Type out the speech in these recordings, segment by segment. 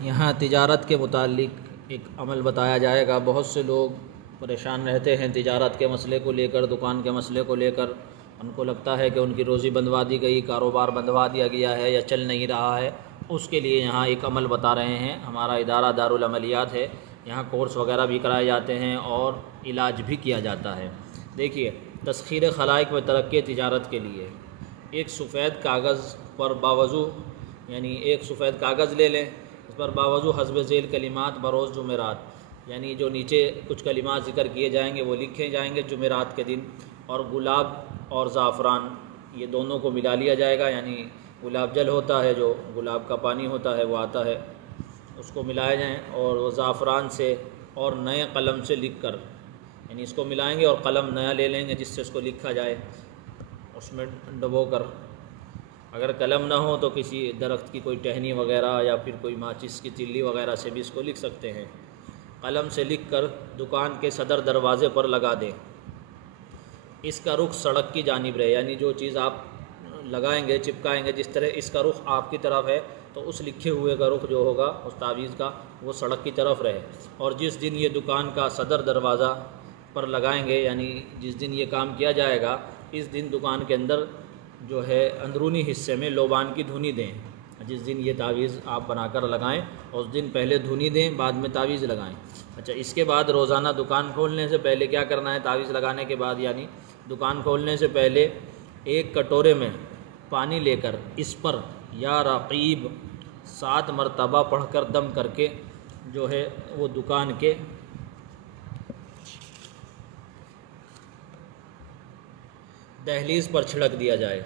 یہاں تجارت کے متعلق ایک عمل بتایا جائے گا۔ بہت سے لوگ پریشان رہتے ہیں تجارت کے مسئلے کو لے کر، دکان کے مسئلے کو لے کر۔ ان کو لگتا ہے کہ ان کی روزی بندوا دی گئی، کاروبار بندوا دیا گیا ہے یا چل نہیں رہا ہے۔ اس کے لیے یہاں ایک عمل بتا رہے ہیں۔ ہمارا ادارہ دارالعملیات ہے، یہاں کورس وغیرہ بھی کرائے جاتے ہیں اور علاج بھی کیا جاتا ہے۔ دیکھیے، تسخیر خلائق و ترقی تجارت کے لیے ایک سفید کاغذ پر باوضو، یعنی ایک سفید کاغذ لے لیں، اس پر باوضو حسب ذیل کلمات بروز جمعرات، یعنی جو نیچے کچھ کلمات ذکر کیے جائیں گے وہ لکھے جائیں گے جمعرات کے دن، اور گلاب اور زعفران یہ دونوں کو ملا لیا جائے گا، یعنی گلاب جل ہوتا ہے، جو گلاب کا پانی ہوتا ہے وہ آتا ہے، اس کو ملائے جائیں، اور وہ زعفران سے اور نئے قلم سے لکھ کر، یعنی اس کو ملائیں گے اور قلم نیا لے لیں گے جس سے اس کو لکھا جائے، اس میں ڈبو کر۔ اگر قلم نہ ہو تو کسی درخت کی کوئی ٹہنی وغیرہ یا پھر کوئی ماچس کی تلی وغیرہ سے بھی اس کو لکھ سکتے ہیں۔ قلم سے لکھ کر دکان کے صدر دروازے پر لگا دیں۔ اس کا رخ سڑک کی جانب رہے، یعنی جو چیز آپ لگائیں گے، چپکائیں گے، جس طرح اس کا رخ آپ کی طرف ہے تو اس لکھے ہوئے کا رخ جو ہوگا اس تعویذ کا وہ سڑک کی طرف رہے۔ اور جس دن یہ دکان کا صدر دروازہ پر لگائیں گے، یعنی جس دن یہ کام کیا جائے گا، اس دن دکان کے اندر جو ہے اندرونی حصے میں لوبان کی دھنی دیں۔ جس دن یہ تعویذ آپ بنا کر لگائیں، اس دن پہلے دھنی دیں، بعد میں تعویذ لگائیں۔ اچھا، اس کے بعد روزانہ دکان کھولنے سے پہلے کیا کرنا ہے؟ تعویذ لگانے کے بعد، یعنی دکان کھولنے سے پہلے ایک کٹورے میں پانی لے کر اس پر یا رقیب 7 مرتبہ پڑھ کر دم کر کے جو ہے وہ دکان کے دہلیز پر چھڑک دیا جائے۔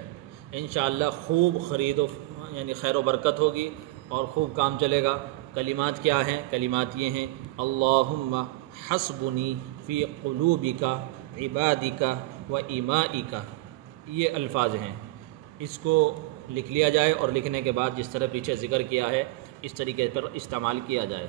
انشاءاللہ خوب خرید و یعنی خیر و برکت ہوگی اور خوب کام چلے گا۔ کلمات کیا ہیں؟ کلمات یہ ہیں: اللہم حسبنی فی قلوبک عبادک و ایمائک، یہ الفاظ ہیں۔ اس کو لکھ لیا جائے اور لکھنے کے بعد جس طرح پیچھے ذکر کیا ہے اس طریقے پر استعمال کیا جائے۔